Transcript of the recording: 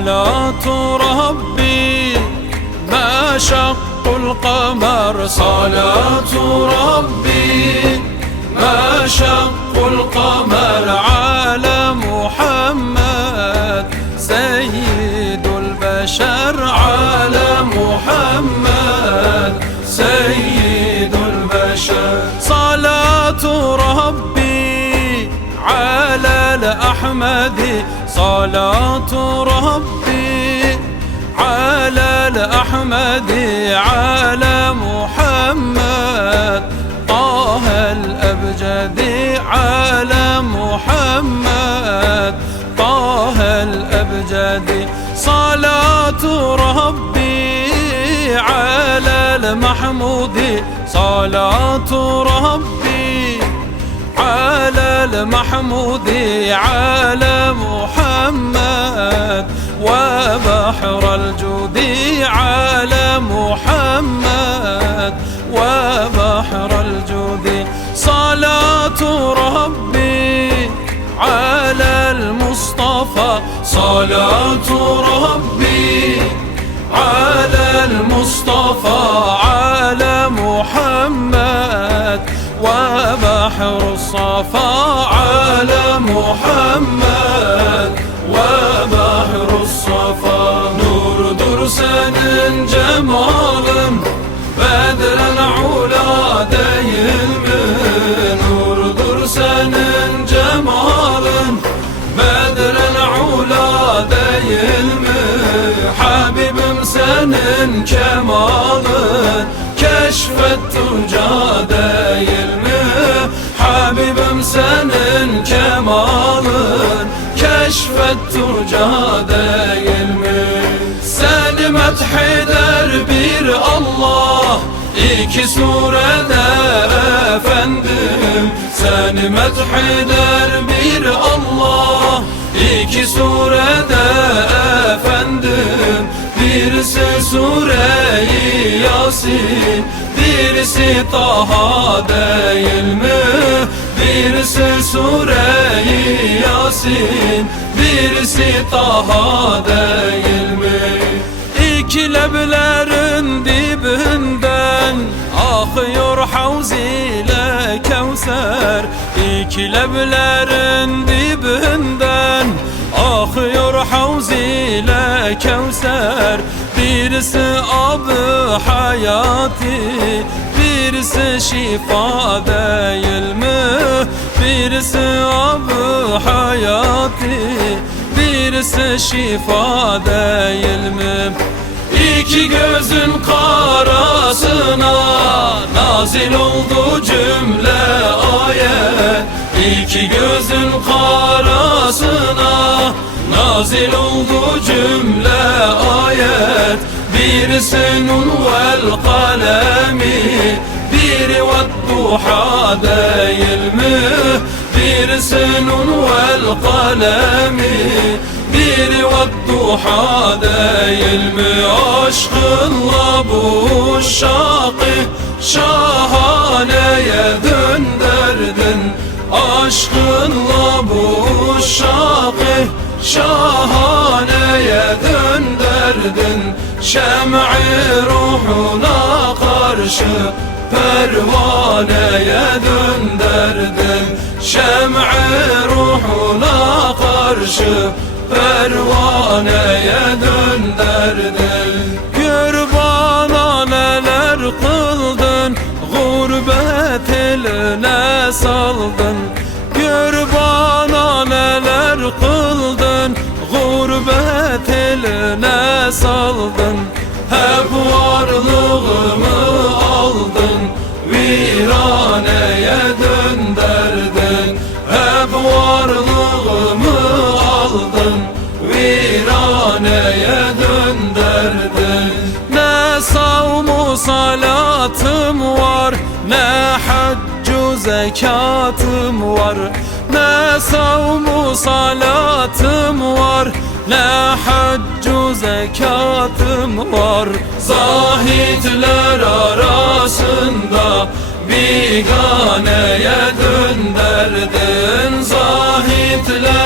صلاة تربي ما شق القمر. صلاة ربي ما شق القمر. صلاة ربي على الأحمد على محمد. طه الأبجد على محمد. طه الأبجد صلاة ربي على المحمود. صلاة ربي على المحمود على محمد. وبحر الجود على محمد. وبحر الجود صلاة ربي. على المصطفى صلاة ربي. على kemalın Keşfet değil mi? Habibim senin kemalın Keşfet tuca değil mi? Seni metheder bir Allah İki surede efendim Seni metheder bir Allah İki surede efendim Birisi sure-i Yasin Birisi Taha değil mi? Birisi sure-i Yasin Birisi Taha değil mi? İki leblerin dibinden Akıyor havz ile Kevser İki leblerin dibinden Akıyor havz ile Kevser Birisi abı hayati Birisi şifa değil mi? Birisi abı hayati Birisi şifa değil mi? İki gözün karasına Nazil oldu cümle ayet İki gözün karasına Nazil oldu cümle ayet Birisi nun vel kalemi Biri vedduha değil mi? Birisi nun vel kalemi Biri vedduha değil mi? Aşkınla bu şakı Şahaneye dönderdin Aşkınla bu şakı Şahaneye dönderdin Şem'i ruhuna karşı. Pervaneye dönderdin Şem'i ruhuna karşı. Pervaneye dönderdin Gör bana neler kıldın Gurbet eline saldın Gurbet eline saldın. Hep varlığımı aldın. Viraneye dönderdin Hep varlığımı aldın. Viraneye dönderdin Ne savmu salatım var Ne haccu zekatım var. Ne savmu salatım var Ne haccu zekatım var. Zahitler arasında Biganeye dönderdin. Zahitler